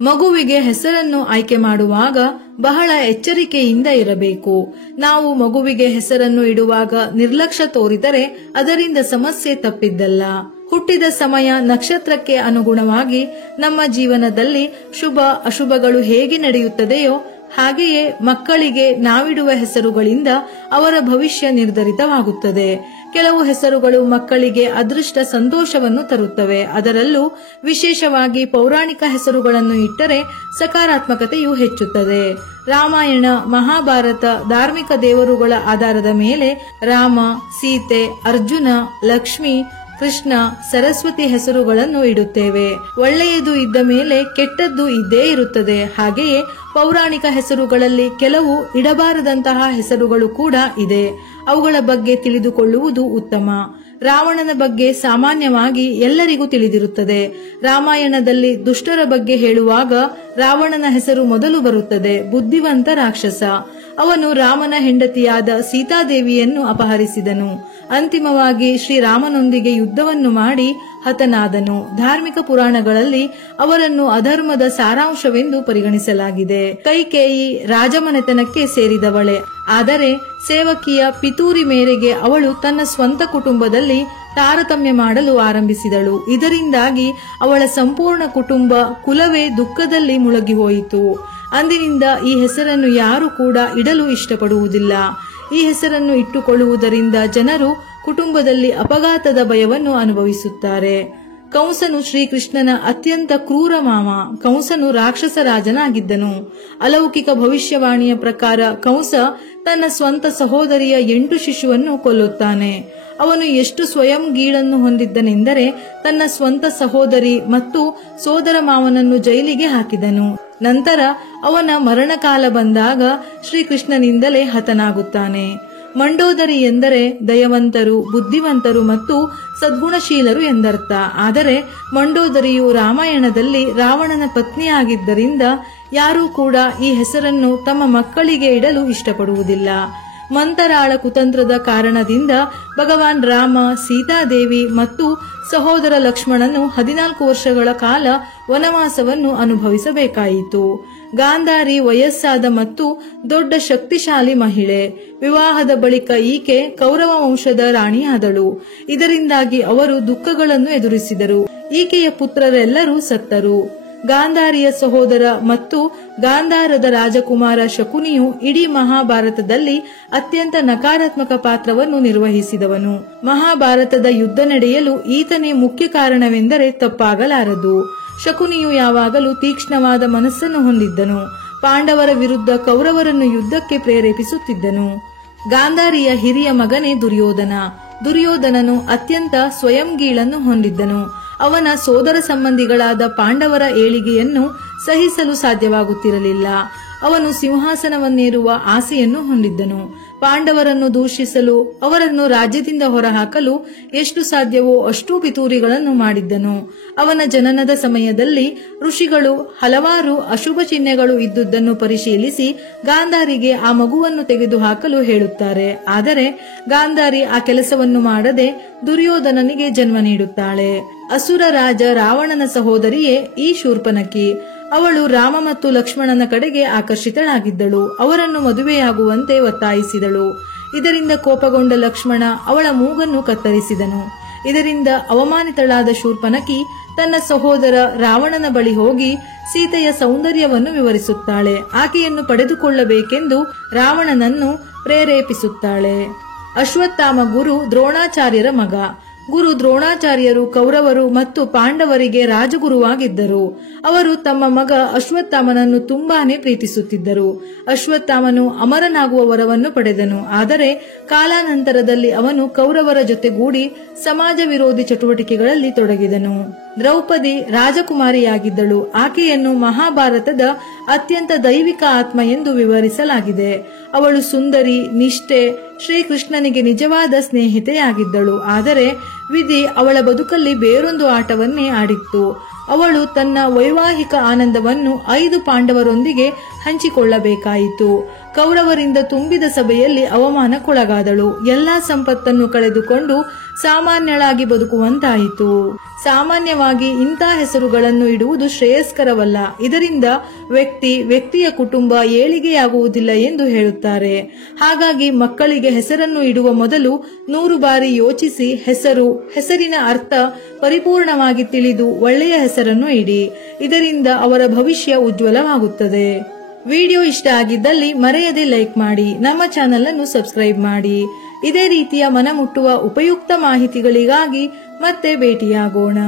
ಮಗುವಿಗೆ ಹೆಸರನ್ನು ಆಯ್ಕೆ ಮಾಡುವಾಗ ಬಹಳ ಎಚ್ಚರಿಕೆಯಿಂದ ಇರಬೇಕು. ನಾವು ಮಗುವಿಗೆ ಹೆಸರನ್ನು ಇಡುವಾಗ ನಿರ್ಲಕ್ಷ್ಯ ತೋರಿದರೆ ಅದರಿಂದ ಸಮಸ್ಯೆ ತಪ್ಪಿದ್ದಲ್ಲ. ಹುಟ್ಟಿದ ಸಮಯ, ನಕ್ಷತ್ರಕ್ಕೆ ಅನುಗುಣವಾಗಿ ನಮ್ಮ ಜೀವನದಲ್ಲಿ ಶುಭ ಅಶುಭಗಳು ಹೇಗೆ ನಡೆಯುತ್ತದೆಯೋ ಹಾಗೆಯೇ ಮಕ್ಕಳಿಗೆ ನಾವಿಡುವ ಹೆಸರುಗಳಿಂದ ಅವರ ಭವಿಷ್ಯ ನಿರ್ಧರಿತವಾಗುತ್ತದೆ. ಕೆಲವು ಹೆಸರುಗಳು ಮಕ್ಕಳಿಗೆ ಅದೃಷ್ಟ, ಸಂತೋಷವನ್ನು ತರುತ್ತವೆ. ಅದರಲ್ಲೂ ವಿಶೇಷವಾಗಿ ಪೌರಾಣಿಕ ಹೆಸರುಗಳನ್ನು ಇಟ್ಟರೆ ಸಕಾರಾತ್ಮಕತೆಯು ಹೆಚ್ಚುತ್ತದೆ. ರಾಮಾಯಣ, ಮಹಾಭಾರತ, ಧಾರ್ಮಿಕ ದೇವರುಗಳ ಆಧಾರದ ಮೇಲೆ ರಾಮ, ಸೀತೆ, ಅರ್ಜುನ, ಲಕ್ಷ್ಮಿ, ಕೃಷ್ಣ, ಸರಸ್ವತಿ ಹೆಸರುಗಳನ್ನು ಇಡುತ್ತೇವೆ. ಒಳ್ಳೆಯದು ಇದ್ದ ಮೇಲೆ ಕೆಟ್ಟದ್ದು ಇದ್ದೇ ಇರುತ್ತದೆ. ಹಾಗೆಯೇ ಪೌರಾಣಿಕ ಹೆಸರುಗಳಲ್ಲಿ ಕೆಲವು ಇಡಬಾರದಂತಹ ಹೆಸರುಗಳು ಕೂಡ ಇದೆ. ಅವುಗಳ ಬಗ್ಗೆ ತಿಳಿದುಕೊಳ್ಳುವುದು ಉತ್ತಮ. ರಾವಣನ ಬಗ್ಗೆ ಸಾಮಾನ್ಯವಾಗಿ ಎಲ್ಲರಿಗೂ ತಿಳಿದಿರುತ್ತದೆ. ರಾಮಾಯಣದಲ್ಲಿ ದುಷ್ಟರ ಬಗ್ಗೆ ಹೇಳುವಾಗ ರಾವಣನ ಹೆಸರು ಮೊದಲು ಬರುತ್ತದೆ. ಬುದ್ಧಿವಂತ ರಾಕ್ಷಸ. ಅವನು ರಾಮನ ಹೆಂಡತಿಯಾದ ಸೀತಾದೇವಿಯನ್ನು ಅಪಹರಿಸಿದನು. ಅಂತಿಮವಾಗಿ ಶ್ರೀರಾಮನೊಂದಿಗೆ ಯುದ್ಧವನ್ನು ಮಾಡಿ ಹತನಾದನು. ಧಾರ್ಮಿಕ ಪುರಾಣಗಳಲ್ಲಿ ಅವರನ್ನು ಅಧರ್ಮದ ಸಾರಾಂಶವೆಂದು ಪರಿಗಣಿಸಲಾಗಿದೆ. ಕೈಕೇಯಿ ರಾಜಮನೆತನಕ್ಕೆ ಸೇರಿದವಳೆ. ಆದರೆ ಸೇವಕಿಯ ಪಿತೂರಿ ಮೇರೆಗೆ ಅವಳು ತನ್ನ ಸ್ವಂತ ಕುಟುಂಬದಲ್ಲಿ ತಾರತಮ್ಯ ಮಾಡಲು ಆರಂಭಿಸಿದಳು. ಇದರಿಂದಾಗಿ ಅವಳ ಸಂಪೂರ್ಣ ಕುಟುಂಬ, ಕುಲವೇ ದುಃಖದಲ್ಲಿ ಮುಳುಗಿ ಹೋಯಿತು. ಅಂದಿನಿಂದ ಈ ಹೆಸರನ್ನು ಯಾರು ಕೂಡ ಇಡಲು ಇಷ್ಟಪಡುವುದಿಲ್ಲ. ಈ ಹೆಸರನ್ನು ಇಟ್ಟುಕೊಳ್ಳುವುದರಿಂದ ಜನರು ಕುಟುಂಬದಲ್ಲಿ ಅಪಘಾತದ ಭಯವನ್ನು ಅನುಭವಿಸುತ್ತಾರೆ. ಕಂಸನು ಶ್ರೀಕೃಷ್ಣನ ಅತ್ಯಂತ ಕ್ರೂರ ಮಾವ. ಕಂಸನು ರಾಕ್ಷಸ ರಾಜನಾಗಿದ್ದನು. ಅಲೌಕಿಕ ಭವಿಷ್ಯವಾಣಿಯ ಪ್ರಕಾರ ಕಂಸ ತನ್ನ ಸ್ವಂತ ಸಹೋದರಿಯ 8 ಶಿಶುವನ್ನು ಕೊಲ್ಲುತ್ತಾನೆ. ಅವನು ಎಷ್ಟು ಸ್ವಯಂ ಗೀಳನ್ನು ಹೊಂದಿದ್ದನೆಂದರೆ ತನ್ನ ಸ್ವಂತ ಸಹೋದರಿ ಮತ್ತು ಸೋದರ ಮಾವನನ್ನು ಜೈಲಿಗೆ ಹಾಕಿದನು. ನಂತರ ಅವನ ಮರಣಕಾಲ ಬಂದಾಗ ಶ್ರೀಕೃಷ್ಣನಿಂದಲೇ ಹತನಾಗುತ್ತಾನೆ. ಮಂಡೋದರಿ ಎಂದರೆ ದಯವಂತರು, ಬುದ್ಧಿವಂತರು ಮತ್ತು ಸದ್ಗುಣಶೀಲರು ಎಂದರ್ಥ. ಆದರೆ ಮಂಡೋದರಿಯು ರಾಮಾಯಣದಲ್ಲಿ ರಾವಣನ ಪತ್ನಿಯಾಗಿದ್ದರಿಂದ ಯಾರೂ ಕೂಡ ಈ ಹೆಸರನ್ನು ತಮ್ಮ ಮಕ್ಕಳಿಗೆ ಇಡಲು ಇಷ್ಟಪಡುವುದಿಲ್ಲ. ಮಂತರಾಳ ಕುತಂತ್ರದ ಕಾರಣದಿಂದ ಭಗವಾನ್ ರಾಮ, ಸೀತಾದೇವಿ ಮತ್ತು ಸಹೋದರ ಲಕ್ಷ್ಮಣನು 14 ವರ್ಷಗಳ ಕಾಲ ವನವಾಸವನ್ನು ಅನುಭವಿಸಬೇಕಾಯಿತು. ಗಾಂಧಾರಿ ವಯಸ್ಸಾದ ಮತ್ತು ದೊಡ್ಡ ಶಕ್ತಿಶಾಲಿ ಮಹಿಳೆ. ವಿವಾಹದ ಬಳಿಕ ಈಕೆ ಕೌರವ ವಂಶದ ರಾಣಿಯಾದಳು. ಇದರಿಂದಾಗಿ ಅವರು ದುಃಖಗಳನ್ನು ಎದುರಿಸಿದರು. ಈಕೆಯ ಪುತ್ರರೆಲ್ಲರೂ ಸತ್ತರು. ಗಾಂಧಾರಿಯ ಸಹೋದರ ಮತ್ತು ಗಾಂಧಾರದ ರಾಜಕುಮಾರ ಶಕುನಿಯು ಇಡೀ ಮಹಾಭಾರತದಲ್ಲಿ ಅತ್ಯಂತ ನಕಾರಾತ್ಮಕ ಪಾತ್ರವನ್ನು ನಿರ್ವಹಿಸಿದವನು. ಮಹಾಭಾರತದ ಯುದ್ಧ ನಡೆಯಲು ಈತನೇ ಮುಖ್ಯ ಕಾರಣವೆಂದರೆ ತಪ್ಪಾಗಲಾರದು. ಶಕುನಿಯು ಯಾವಾಗಲೂ ತೀಕ್ಷ್ಣವಾದ ಮನಸ್ಸನ್ನು ಹೊಂದಿದ್ದನು. ಪಾಂಡವರ ವಿರುದ್ಧ ಕೌರವರನ್ನು ಯುದ್ಧಕ್ಕೆ ಪ್ರೇರೇಪಿಸುತ್ತಿದ್ದನು. ಗಾಂಧಾರಿಯ ಹಿರಿಯ ಮಗನೇ ದುರ್ಯೋಧನ. ದುರ್ಯೋಧನನು ಅತ್ಯಂತ ಸ್ವಯಂಗೀಳನ್ನು ಹೊಂದಿದ್ದನು. ಅವನ ಸೋದರ ಸಂಬಂಧಿಗಳಾದ ಪಾಂಡವರ ಏಳಿಗೆಯನ್ನು ಸಹಿಸಲು ಸಾಧ್ಯವಾಗುತ್ತಿರಲಿಲ್ಲ. ಅವನು ಸಿಂಹಾಸನವನ್ನೇರುವ ಆಸೆಯನ್ನು ಹೊಂದಿದ್ದನು. ಪಾಂಡವರನ್ನು ದೂಷಿಸಲು, ಅವರನ್ನು ರಾಜ್ಯದಿಂದ ಹೊರಹಾಕಲು ಎಷ್ಟು ಸಾಧ್ಯವೋ ಅಷ್ಟೂ ಪಿತೂರಿಗಳನ್ನು ಮಾಡಿದ್ದನು. ಅವನ ಜನನದ ಸಮಯದಲ್ಲಿ ಋಷಿಗಳು ಹಲವಾರು ಅಶುಭ ಚಿಹ್ನೆಗಳು ಇದ್ದುದನ್ನು ಪರಿಶೀಲಿಸಿ ಗಾಂಧಾರಿಗೆ ಆ ಮಗುವನ್ನು ತೆಗೆದುಹಾಕಲು ಹೇಳುತ್ತಾರೆ. ಆದರೆ ಗಾಂಧಾರಿ ಆ ಕೆಲಸವನ್ನು ಮಾಡದೆ ದುರ್ಯೋಧನನಿಗೆ ಜನ್ಮ ನೀಡುತ್ತಾಳೆ. ಅಸುರ ರಾಜ ರಾವಣನ ಸಹೋದರಿಯೇ ಈ ಶೂರ್ಪನಖಿ. ಅವಳು ರಾಮ ಮತ್ತು ಲಕ್ಷ್ಮಣನ ಕಡೆಗೆ ಆಕರ್ಷಿತಳಾಗಿದ್ದಳು. ಅವರನ್ನು ಮದುವೆಯಾಗುವಂತೆ ಒತ್ತಾಯಿಸಿದಳು. ಇದರಿಂದ ಕೋಪಗೊಂಡ ಲಕ್ಷ್ಮಣ ಅವಳ ಮೂಗನ್ನು ಕತ್ತರಿಸಿದನು. ಇದರಿಂದ ಅವಮಾನಿತಳಾದ ಶೂರ್ಪನಖಿ ತನ್ನ ಸಹೋದರ ರಾವಣನ ಬಳಿ ಹೋಗಿ ಸೀತೆಯ ಸೌಂದರ್ಯವನ್ನು ವಿವರಿಸುತ್ತಾಳೆ. ಆಕೆಯನ್ನು ಪಡೆದುಕೊಳ್ಳಬೇಕೆಂದು ರಾವಣನನ್ನು ಪ್ರೇರೇಪಿಸುತ್ತಾಳೆ. ಅಶ್ವತ್ಥಾಮ ಗುರು ದ್ರೋಣಾಚಾರ್ಯರ ಮಗ. ಗುರು ದ್ರೋಣಾಚಾರ್ಯರು ಕೌರವರು ಮತ್ತು ಪಾಂಡವರಿಗೆ ರಾಜಗುರುವಾಗಿದ್ದರು. ಅವರು ತಮ್ಮ ಮಗ ಅಶ್ವತ್ಥಾಮನನ್ನು ತುಂಬಾನೇ ಪ್ರೀತಿಸುತ್ತಿದ್ದರು. ಅಶ್ವತ್ಥಾಮನು ಅಮರನಾಗುವ ವರವನ್ನು ಪಡೆದನು. ಆದರೆ ಕಾಲಾನಂತರದಲ್ಲಿ ಅವನು ಕೌರವರ ಜೊತೆಗೂಡಿ ಸಮಾಜ ವಿರೋಧಿ ಚಟುವಟಿಕೆಗಳಲ್ಲಿ ತೊಡಗಿದನು. ದ್ರೌಪದಿ ರಾಜಕುಮಾರಿಯಾಗಿದ್ದಳು. ಆಕೆಯನ್ನು ಮಹಾಭಾರತದ ಅತ್ಯಂತ ದೈವಿಕ ಆತ್ಮ ಎಂದು ವಿವರಿಸಲಾಗಿದೆ. ಅವಳು ಸುಂದರಿ, ನಿಷ್ಠೆ, ಶ್ರೀಕೃಷ್ಣನಿಗೆ ನಿಜವಾದ ಸ್ನೇಹಿತೆಯಾಗಿದ್ದಳು. ಆದರೆ ವಿಧಿ ಅವಳ ಬದುಕಲ್ಲಿ ಬೇರೊಂದು ಆಟವನ್ನೇ ಆಡಿತ್ತು. ಅವಳು ತನ್ನ ವೈವಾಹಿಕ ಆನಂದವನ್ನು 5 ಪಾಂಡವರೊಂದಿಗೆ ಹಂಚಿಕೊಳ್ಳಬೇಕಾಯಿತು. ಕೌರವರಿಂದ ತುಂಬಿದ ಸಭೆಯಲ್ಲಿ ಅವಮಾನಕ್ಕೊಳಗಾದಳು. ಎಲ್ಲಾ ಸಂಪತ್ತನ್ನು ಕಳೆದುಕೊಂಡು ಸಾಮಾನ್ಯಳಾಗಿ ಬದುಕುವಂತಾಯಿತು. ಸಾಮಾನ್ಯವಾಗಿ ಇಂಥ ಹೆಸರುಗಳನ್ನು ಇಡುವುದು ಶ್ರೇಯಸ್ಕರವಲ್ಲ. ಇದರಿಂದ ವ್ಯಕ್ತಿಯ ಕುಟುಂಬ ಏಳಿಗೆಯಾಗುವುದಿಲ್ಲ ಎಂದು ಹೇಳುತ್ತಾರೆ. ಹಾಗಾಗಿ ಮಕ್ಕಳಿಗೆ ಹೆಸರನ್ನು ಇಡುವ ಮೊದಲು 100 ಬಾರಿ ಯೋಚಿಸಿ ಹೆಸರಿನ ಅರ್ಥ ಪರಿಪೂರ್ಣವಾಗಿ ತಿಳಿದು ಒಳ್ಳೆಯ ಹೆಸರನ್ನು ಇಡಿ. ಇದರಿಂದ ಅವರ ಭವಿಷ್ಯ ಉಜ್ವಲವಾಗುತ್ತದೆ. ವಿಡಿಯೋ ಇಷ್ಟ ಆಗಿದ್ದಲ್ಲಿ ಮರೆಯದೆ ಲೈಕ್ ಮಾಡಿ, ನಮ್ಮ ಚಾನೆಲ್ ಅನ್ನು ಸಬ್ಸ್ಕ್ರೈಬ್ ಮಾಡಿ. ಇದೇ ರೀತಿಯ ಮನಮುಟ್ಟುವ ಉಪಯುಕ್ತ ಮಾಹಿತಿಗಳಿಗಾಗಿ ಮತ್ತೆ ಭೇಟಿಯಾಗೋಣ.